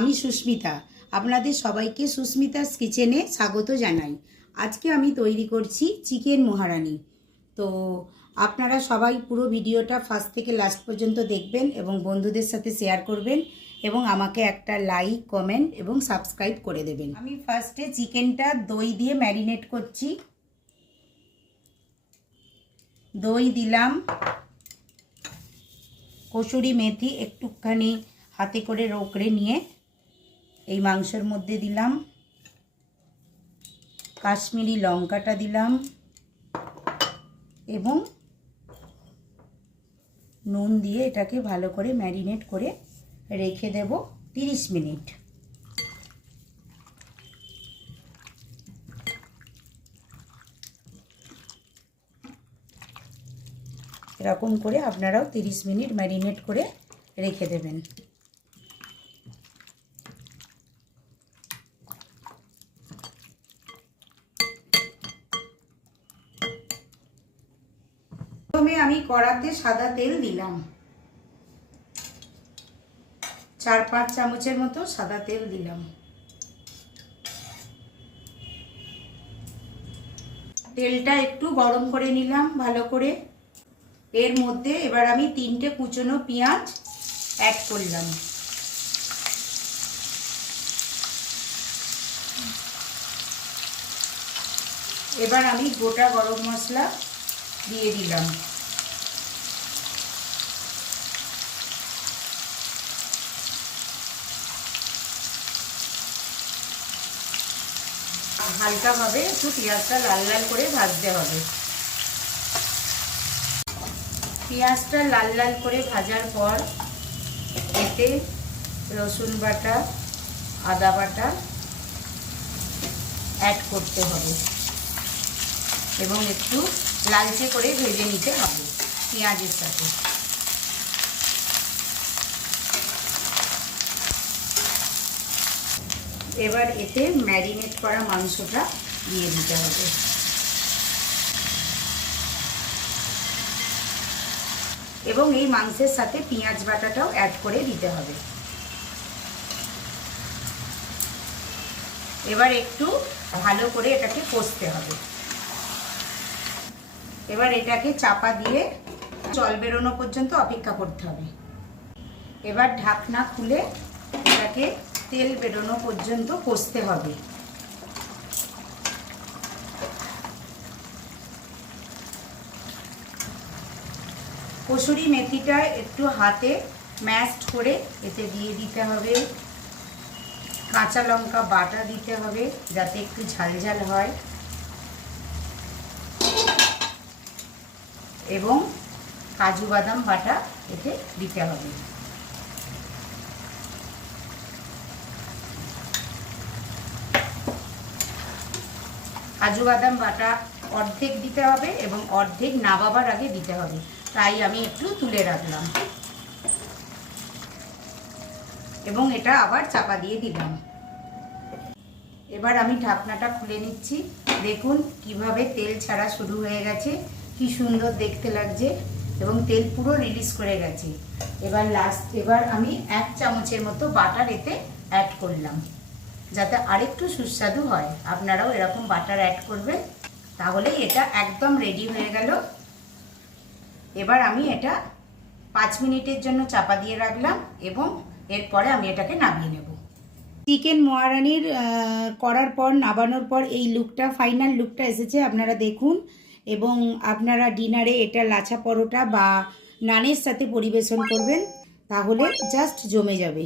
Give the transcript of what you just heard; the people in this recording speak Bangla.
আমি সুস্মিতা। আপনাদের সবাইকে সুস্মিতাস কিচেনে স্বাগত জানাই। আজকে আমি তৈরি করছি চিকেন মহারানি। তো আপনারা সবাই পুরো ভিডিওটা ফার্স্ট থেকে লাস্ট পর্যন্ত দেখবেন এবং বন্ধুদের সাথে শেয়ার করবেন এবং আমাকে একটা লাইক, কমেন্ট এবং সাবস্ক্রাইব করে দেবেন। আমি ফার্স্টে চিকেনটা দই দিয়ে ম্যারিনেট করছি। দই দিলাম, কসুরি মেথি একটুখানি হাতে করে রোকড়ে নিয়ে এই মাংসের মধ্যে দিলাম, কাশ্মীরি লঙ্কাটা দিলাম এবং নুন দিয়ে এটাকে ভালো করে ম্যারিনেট করে রেখে দেব 30 মিনিট। এরকম করে আপনারাও 30 মিনিট ম্যারিনেট করে রেখে দেবেন। প্রথমে আমি কড়াতে সাদা তেল দিলাম, 4-5 চামচের মতো সাদা তেল দিলাম। তেলটা একটু গরম করে নিলাম ভালো করে। এর মধ্যে এবার আমি 3টে কুচনো পেঁয়াজ অ্যাড করলাম। এবার আমি গোটা গরম মশলা দিয়ে দিলাম। হালকাভাবে একটু পেঁয়াজটা লাল লাল করে ভাজতে হবে। পেঁয়াজটা লাল লাল করে ভাজার পর এতে রসুন বাটা, আদা বাটা অ্যাড করতে হবে এবং একটু লালচে করে ভেজে নিতে হবে পেঁয়াজের সাথে। এবার এতে ম্যারিনেট করা মাংসটা দিয়ে দিতে হবে। এবং এই মাংসের সাথে পেঁয়াজ বাটাটাও অ্যাড করে দিতে হবে। এবার একটু ভালো করে এটাকে কষতে হবে। এবার এটাকে চাপা দিয়ে জল বেরোনো পর্যন্ত অপেক্ষা করতে হবে। এবার ঢাকনা খুলে এটাকে তেল বেরোনো পর্যন্ত কষতে হবে। কসুরি মেথিটা একটু হাতে ম্যাশড করে এতে দিয়ে দিতে হবে। কাঁচা লঙ্কা বাটা দিতে হবে যাতে একটু ঝাল ঝাল হয় এবং কাজু বাদাম বাটা এতে দিতে হবে। কাজু বাদাম বাটা অর্ধেক দিতে হবে এবং অর্ধেক নাবাবার আগে দিতে হবে, তাই আমি একটু তুলে রাখলাম এবং এটা আবার চাপা দিয়ে দিলাম। এবার আমি ঢাকনাটা খুলে নিচ্ছি। দেখুন কিভাবে তেল ছাড়া শুরু হয়ে গেছে, কি সুন্দর দেখতে লাগছে এবং তেল পুরো রিলিজ করে গেছে। এবার আমি 1 চামচের মতো বাটার এতে অ্যাড করলাম যাতে আরেকটু সুস্বাদু হয়। আপনারাও এরকম বাটার অ্যাড করবেন, তাহলেই এটা একদম রেডি হয়ে গেল। এবার আমি এটা 5 মিনিটের জন্য চাপা দিয়ে রাখলাম এবং এরপরে আমি এটাকে নামিয়ে নেব। চিকেন মহারানির করার পর, নামানোর পর এই লুকটা, ফাইনাল লুকটা এসেছে, আপনারা দেখুন। এবং আপনারা ডিনারে এটা লাচা পরোটা বা নানের সাথে পরিবেশন করবেন, তাহলে জাস্ট জমে যাবে।